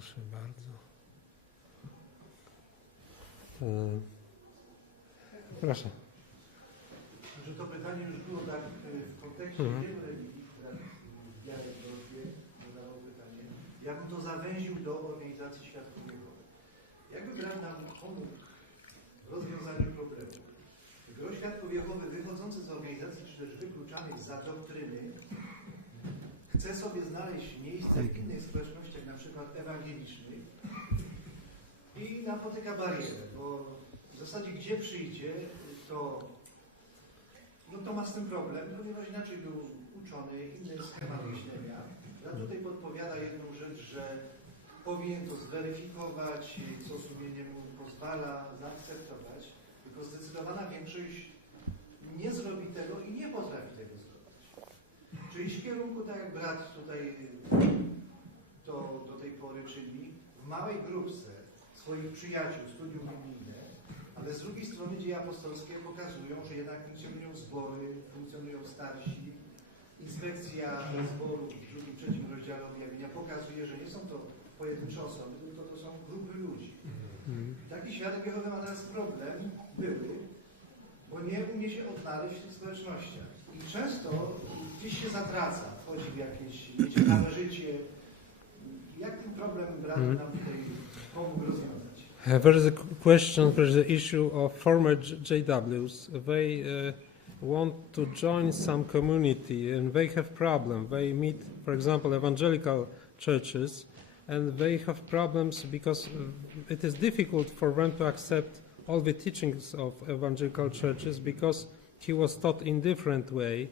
Proszę bardzo. Proszę. Że to pytanie już było tak w kontekście wielu religii, które w wiarę w grupie zadawał pytanie, jakby to zawęził do Organizacji Świadków Jehowy. Jakby brat nam pomógł w rozwiązaniu problemu. Gro Świadków Jehowy wychodzący z organizacji, czy też wykluczanych za doktryny, chce sobie znaleźć miejsce w innych społecznościach, na przykład ewangelicznych, i napotyka barierę, bo w zasadzie gdzie przyjdzie, to ma z tym problem, ponieważ inaczej był uczony, inny schemat myślenia. Ja tutaj podpowiada jedną rzecz, że powinien to zweryfikować, co sumienie mu pozwala, zaakceptować, tylko zdecydowana większość nie zrobi tego i nie potrafi tego zrobić. Czyli w kierunku, tak jak brat tutaj do tej pory czyni, w małej grupce swoich przyjaciół, studium biblijne, ale z drugiej strony dzieje apostolskie pokazują, że jednak funkcjonują zbory, funkcjonują starsi. Inspekcja zboru w 2-3 rozdziale objawienia pokazuje, że nie są to pojedyncze osoby, tylko to są grupy ludzi. Taki świadek Jehowy ma teraz problem, bo nie umie się odnaleźć w tych społecznościach. I często gdzieś się zatraca, wchodzi w jakieś nieciekawe życie. Jak ten problem brat nam tutaj pomógł rozwiązać? There is a question, there is the issue of former JWs. They want to join some community and they have problem. They meet, for example, evangelical churches, and they have problems because it is difficult for them to accept all the teachings of evangelical churches because he was taught in different way.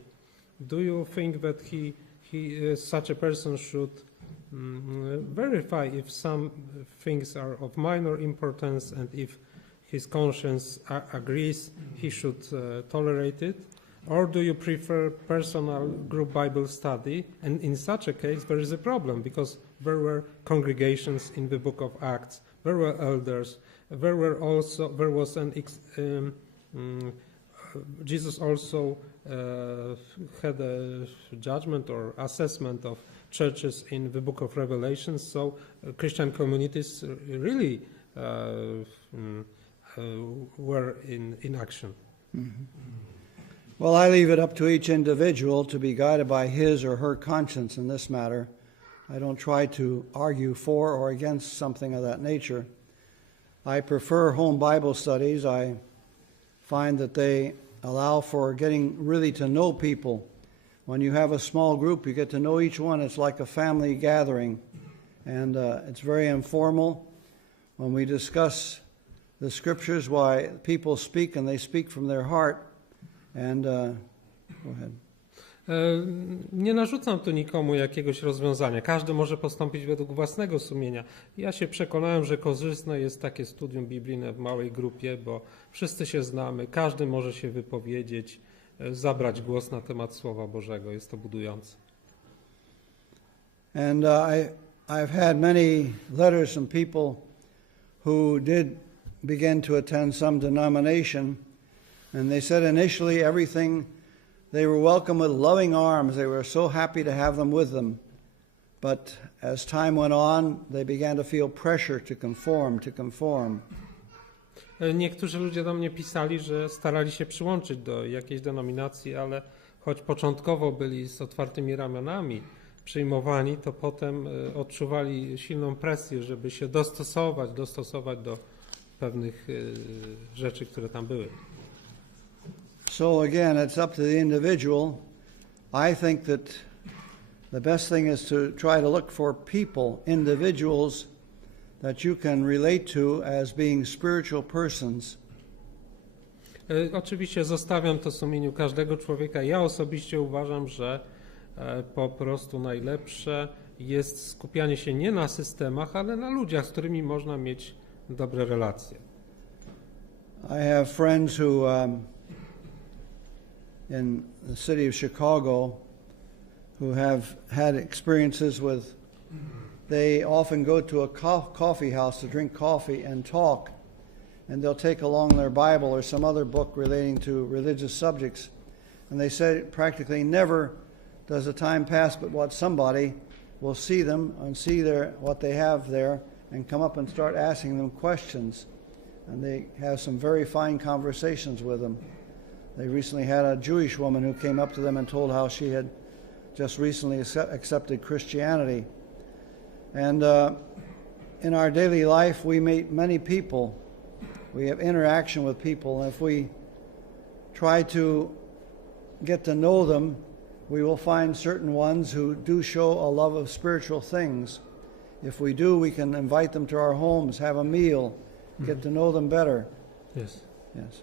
Do you think that such a person should verify if some things are of minor importance, and if his conscience agrees, he should tolerate it? Or do you prefer personal group Bible study? And in such a case, there is a problem, because there were congregations in the book of Acts, there were elders, Jesus also had a judgment or assessment of churches in the book of Revelation, so Christian communities really were in action. Mm-hmm. Well, I leave it up to each individual to be guided by his or her conscience in this matter. I don't try to argue for or against something of that nature. I prefer home Bible studies. I find that they allow for getting really to know people. When you have a small group, you get to know each one. It's like a family gathering, and it's very informal. When we discuss the scriptures, why people speak, and they speak from their heart. And go ahead. Nie narzucam tu nikomu jakiegoś rozwiązania. Każdy może postąpić według własnego sumienia. Ja się przekonałem, że korzystne jest takie studium biblijne w małej grupie, bo wszyscy się znamy, każdy może się wypowiedzieć, zabrać głos na temat Słowa Bożego. Jest to budujące. And I've had many letters from people who did begin to attend some denomination, and they said initially everything, they were welcomed with loving arms. They were so happy to have them with them. But as time went on, they began to feel pressure to conform. Niektórzy ludzie do mnie pisali, że starali się przyłączyć do jakiejś denominacji, ale choć początkowo byli z otwartymi ramionami przyjmowani, to potem odczuwali silną presję, żeby się dostosować do pewnych rzeczy, które tam były. So again, it's up to the individual. I think that the best thing is to try to look for people, individuals that you can relate to as being spiritual persons. Oczywiście zostawiam to sumieniu każdego człowieka. Ja osobiście uważam, że po prostu najlepsze jest skupianie się nie na systemach, ale na ludziach, z którymi można mieć dobre relacje. I have friends who in the city of Chicago who have had experiences with, they often go to a coffee house to drink coffee and talk, and they'll take along their Bible or some other book relating to religious subjects, and they say practically never does a time pass but what somebody will see them and see what they have there and come up and start asking them questions. And they have some very fine conversations with them. They recently had a Jewish woman who came up to them and told how she had just recently accepted Christianity. And in our daily life, we meet many people. We have interaction with people. And if we try to get to know them, we will find certain ones who do show a love of spiritual things. If we do, we can invite them to our homes, have a meal, get to know them better. Yes. Yes.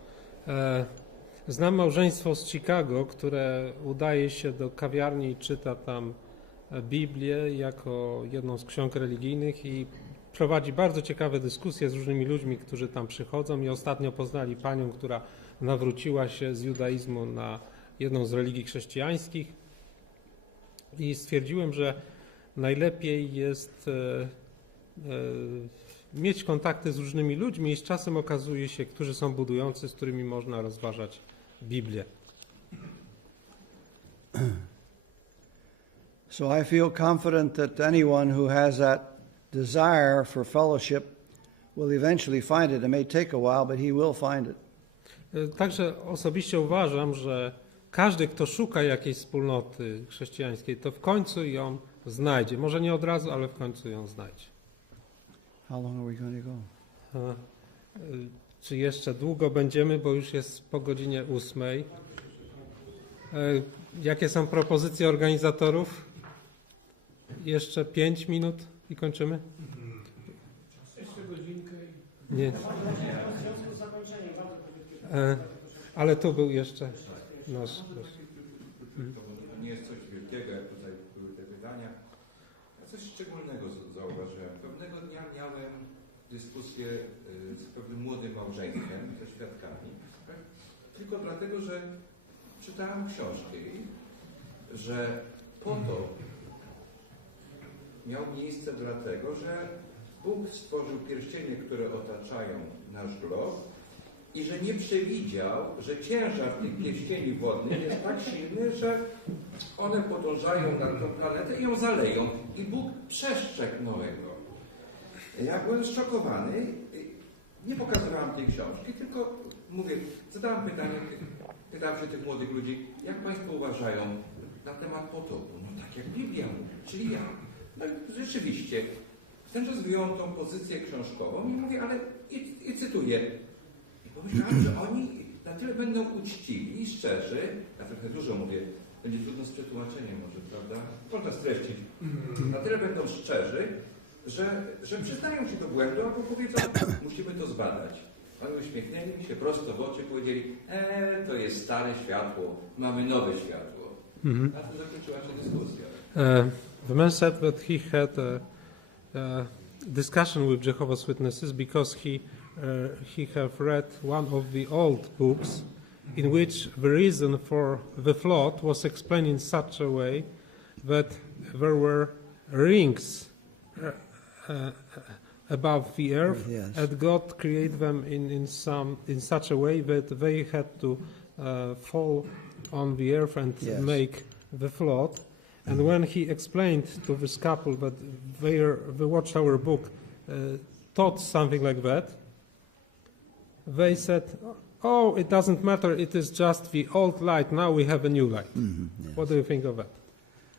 Znam małżeństwo z Chicago, które udaje się do kawiarni i czyta tam Biblię jako jedną z ksiąg religijnych i prowadzi bardzo ciekawe dyskusje z różnymi ludźmi, którzy tam przychodzą i ostatnio poznali panią, która nawróciła się z judaizmu na jedną z religii chrześcijańskich i stwierdziłem, że najlepiej jest mieć kontakty z różnymi ludźmi i z czasem okazuje się, którzy są budujący, z którymi można rozważać Biblię. So I feel confident that anyone who has that desire for fellowship will eventually find it. It may take a while, but he will find it. Także osobiście uważam, że każdy, kto szuka jakiejś wspólnoty chrześcijańskiej, to w końcu ją znajdzie. Może nie od razu, ale w końcu ją znajdzie. How long are we going to go? Czy jeszcze długo będziemy, bo już jest po godzinie 8. Jakie są propozycje organizatorów? Jeszcze 5 minut i kończymy? Jeszcze godzinkę. Nie. Ale tu był jeszcze nasz. To nie jest coś wielkiego, jak tutaj były te wydania. Ja coś szczególnego zauważyłem. Pewnego dnia miałem dyskusję z pewnym młodym małżeństwem, ze świadkami, tak? Tylko dlatego, że czytałem książkę, że potop miał miejsce dlatego, że Bóg stworzył pierścienie, które otaczają nasz glob i że nie przewidział, że ciężar tych pierścieni wodnych jest tak silny, że one podążają na tę planetę i ją zaleją. I Bóg przestrzegł Noego. Ja byłem zszokowany. Nie pokazywałem tej książki, tylko mówię, zadałem pytanie, pytałem się tych młodych ludzi, jak Państwo uważają na temat potopu? No tak jak Biblia mówi, czyli ja. No i rzeczywiście, ten czas wyjąłem tą pozycję książkową i mówię, ale i cytuję. I pomyślałem, że oni na tyle będą uczciwi i szczerzy, ja trochę dużo mówię, będzie trudno z przetłumaczeniem może, prawda? Można streścić. Na tyle będą szczerzy, że przyznają się do błędu, albo powiedzą, musimy to zbadać. Oni uśmiechnęli mi się prosto w oczy, powiedzieli, to jest stare światło, mamy nowe światło. Na tym zakończyła się dyskusja. The man said that he had a discussion with Jehovah's Witnesses because he have read one of the old books in which the reason for the flood was explained in such a way that there were rings above the earth, Yes. and God created them in such a way that they had to fall on the earth and Yes. make the flood. And when he explained to this couple that they watched our book, taught something like that, they said, "Oh, it doesn't matter. It is just the old light. Now we have a new light." Yes. What do you think of that?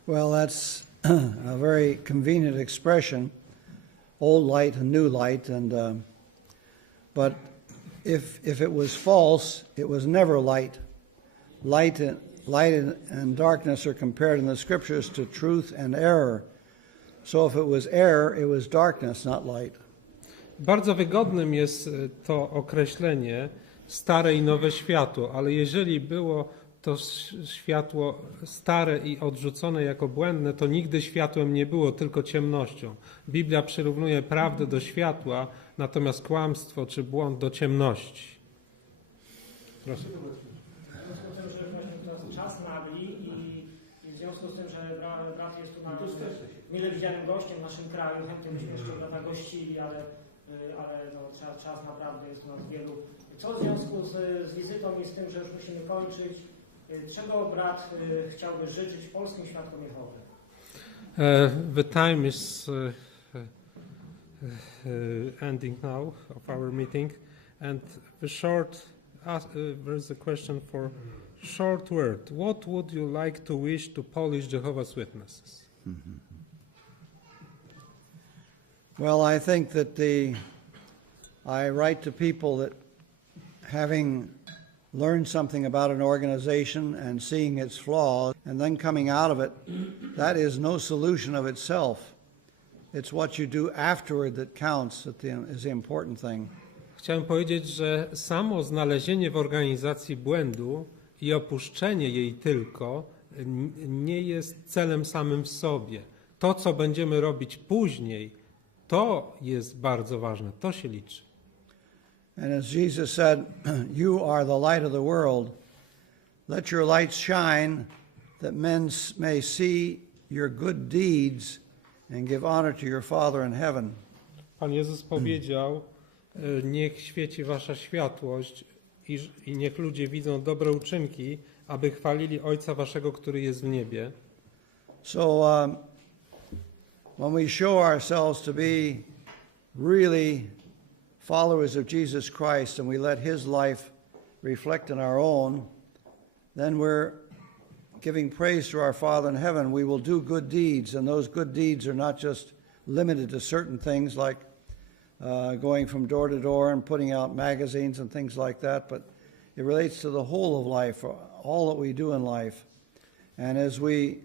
Well, that's a very convenient expression, old light and new light, and but if it was false, it was never light. Light and darkness are compared in the scriptures to truth and error. So if it was error, it was darkness, not light. Bardzo wygodnym jest to określenie stare i nowe światło, ale jeżeli było to światło stare i odrzucone jako błędne, to nigdy światłem nie było, tylko ciemnością. Biblia przyrównuje prawdę do światła, natomiast kłamstwo czy błąd do ciemności. Proszę. Czas nagli i w związku z tym, że brat jest tu na mile widzianym gościem w naszym kraju, chętnie byśmy jeszcze brata gościli, ale no, czas naprawdę jest u nas wielu. Co w związku z wizytą i z tym, że już musimy kończyć, czego brat chciałby życzyć polskim świadkom Jehowy? The time is ending now of our meeting, and there is a question for short word. What would you like to wish to Polish Jehovah's Witnesses? Well, I think that I write to people that having learned something about an organization and seeing its flaws and then coming out of it, that is no solution of itself. It's what you do afterward that counts, that is the important thing. Chciałem powiedzieć, że samo znalezienie w organizacji błędu i opuszczenie jej tylko nie jest celem samym w sobie. To, co będziemy robić później, to jest bardzo ważne, to się liczy. And as Jesus said, you are the light of the world. Let your light shine, that men may see your good deeds and give honor to your Father in heaven. Pan Jezus powiedział, niech świeci wasza światłość i niech ludzie widzą dobre uczynki, aby chwalili Ojca waszego, który jest w niebie. So when we show ourselves to be really followers of Jesus Christ and we let his life reflect in our own, then we're giving praise to our Father in heaven. We will do good deeds, and those good deeds are not just limited to certain things like going from door to door and putting out magazines and things like that, but it relates to the whole of life, all that we do in life. And as we...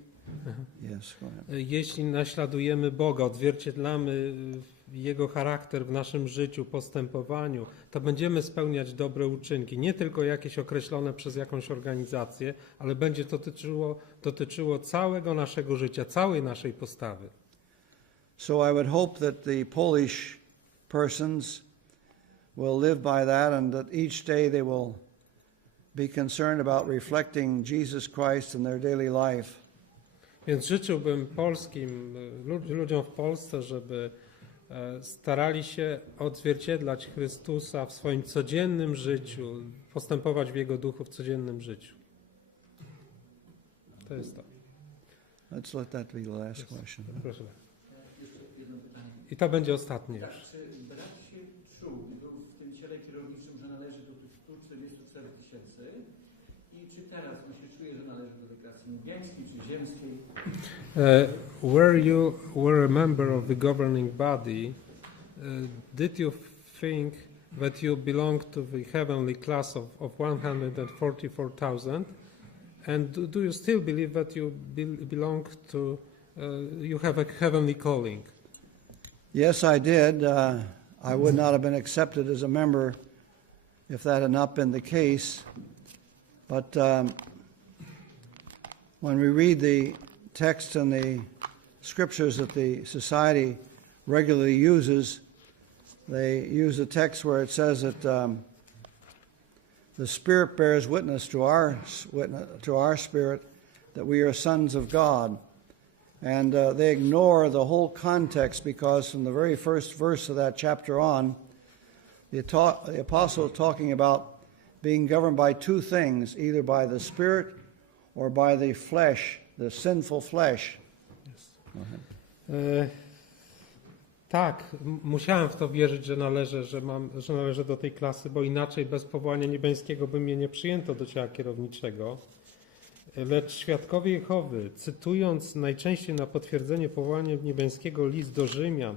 Yes, go ahead. Jeśli naśladujemy Boga, odzwierciedlamy Jego charakter w naszym życiu, postępowaniu, to będziemy spełniać dobre uczynki. Nie tylko jakieś określone przez jakąś organizację, ale będzie to dotyczyło całego naszego życia, całej naszej postawy. So I would hope that the Polish persons will live by that and that each day they will be concerned about reflecting Jesus Christ in their daily life. Więc życzyłbym ludziom w Polsce, żeby starali się odzwierciedlać Chrystusa w swoim codziennym życiu, postępować w Jego duchu w codziennym życiu. To jest to. Let's let that be the last question. Proszę. I to będzie ostatnie już. Czy brat się czuł i był w tym ciele kierowniczym, że należy do tych 144 000 i czy teraz on się czuje, że należy do tej klasy niebiańskiej czy ziemskiej? Where you were a member of the governing body, did you think that you belong to the heavenly class of 144,000? And do you still believe that you belong to, you have a heavenly calling? Yes, I did. I would not have been accepted as a member if that had not been the case. But when we read the text and the scriptures that the society regularly uses, they use a text where it says that the Spirit bears witness to our spirit that we are sons of God. And they ignore the whole context because from the very first verse of that chapter on, the apostle is talking about being governed by two things, either by the Spirit or by the flesh, the sinful flesh. Tak, musiałem w to wierzyć, że należę do tej klasy, bo inaczej bez powołania niebiańskiego by mnie nie przyjęto do ciała kierowniczego. Lecz świadkowie Jehowy, cytując najczęściej na potwierdzenie powołania niebiańskiego list do Rzymian,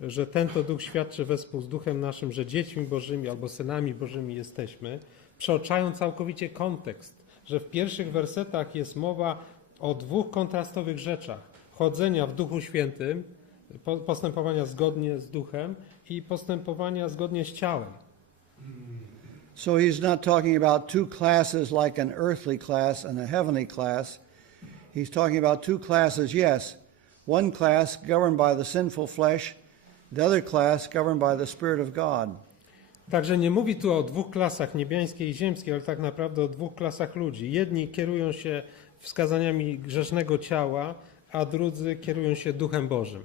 że ten to duch świadczy wespół z duchem naszym, że dziećmi Bożymi albo synami Bożymi jesteśmy, przeoczają całkowicie kontekst, że w pierwszych wersetach jest mowa o dwóch kontrastowych rzeczach. Chodzenia w Duchu Świętym, postępowania zgodnie z duchem i postępowania zgodnie z ciałem. So he's not talking about two classes like an earthly class and a heavenly class. He's talking about two classes, yes. One class governed by the sinful flesh, the other class governed by the Spirit of God. Także nie mówi tu o dwóch klasach, niebiańskiej i ziemskiej, ale tak naprawdę o dwóch klasach ludzi. Jedni kierują się wskazaniami grzesznego ciała, a drudzy kierują się Duchem Bożym.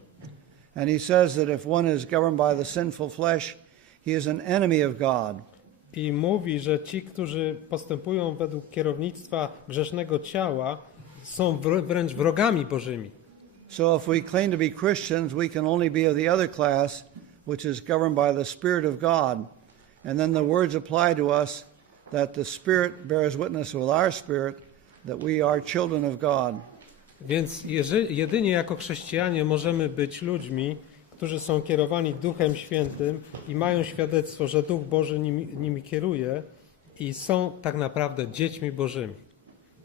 And he says that if one is governed by the sinful flesh, he is an enemy of God. I mówi, że ci, którzy postępują według kierownictwa grzesznego ciała, są wręcz wrogami Bożymi. So if we claim to be Christians, we can only be of the other class, which is governed by the Spirit of God. And then the words apply to us that the Spirit bears witness with our spirit that we are children of God. Więc jedynie jako chrześcijanie możemy być ludźmi, którzy są kierowani Duchem Świętym i mają świadectwo, że Duch Boży nimi kieruje i są tak naprawdę dziećmi Bożymi.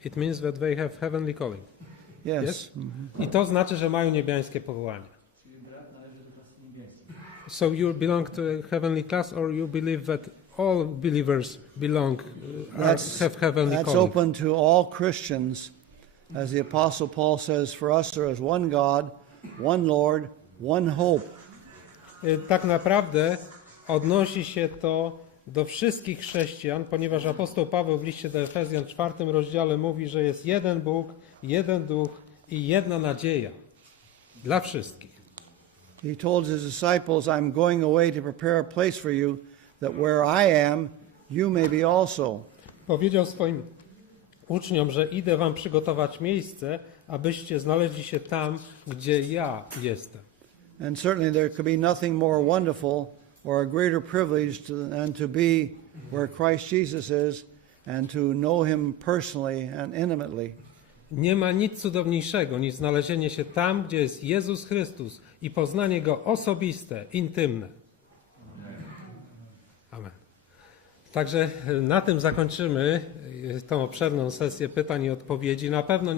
It means that they have heavenly calling. Yes. I to znaczy, że mają niebiańskie powołanie. So you belong to a heavenly class, or you believe that all believers have heavenly That's calling? open to all Christians. As the Apostle Paul says, for us there is one God, one Lord, one hope. Tak naprawdę odnosi się to do wszystkich chrześcijan, ponieważ apostoł Paweł w liście do Efezjan w 4 rozdziale mówi, że jest jeden Bóg, jeden Duch i jedna nadzieja dla wszystkich. He told his disciples, I'm going away to prepare a place for you, that where I am, you may be also. Powiedział swoim uczniom, że idę wam przygotować miejsce, abyście znaleźli się tam, gdzie ja jestem. And certainly there could be nothing more wonderful or a greater privilege than to be where Christ Jesus is and to know him personally and intimately. Nie ma nic cudowniejszego niż znalezienie się tam, gdzie jest Jezus Chrystus i poznanie Go osobiste, intymne. Amen. Także na tym zakończymy tą obszerną sesję pytań i odpowiedzi. Na pewno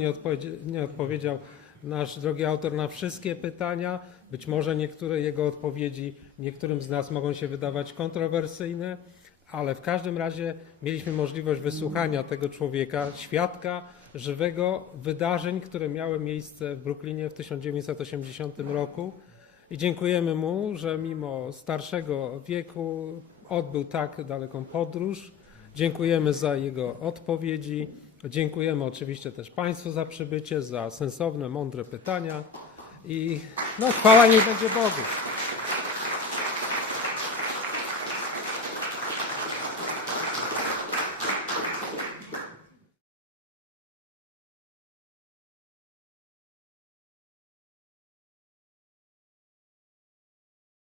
nie odpowiedział nasz drogi autor na wszystkie pytania. Być może niektóre jego odpowiedzi niektórym z nas mogą się wydawać kontrowersyjne, ale w każdym razie mieliśmy możliwość wysłuchania tego człowieka, świadka żywego wydarzeń, które miały miejsce w Brooklynie w 1980 roku. I dziękujemy mu, że mimo starszego wieku odbył tak daleką podróż. Dziękujemy za jego odpowiedzi. Dziękujemy oczywiście też Państwu za przybycie, za sensowne, mądre pytania. I chwała niech będzie Bogu.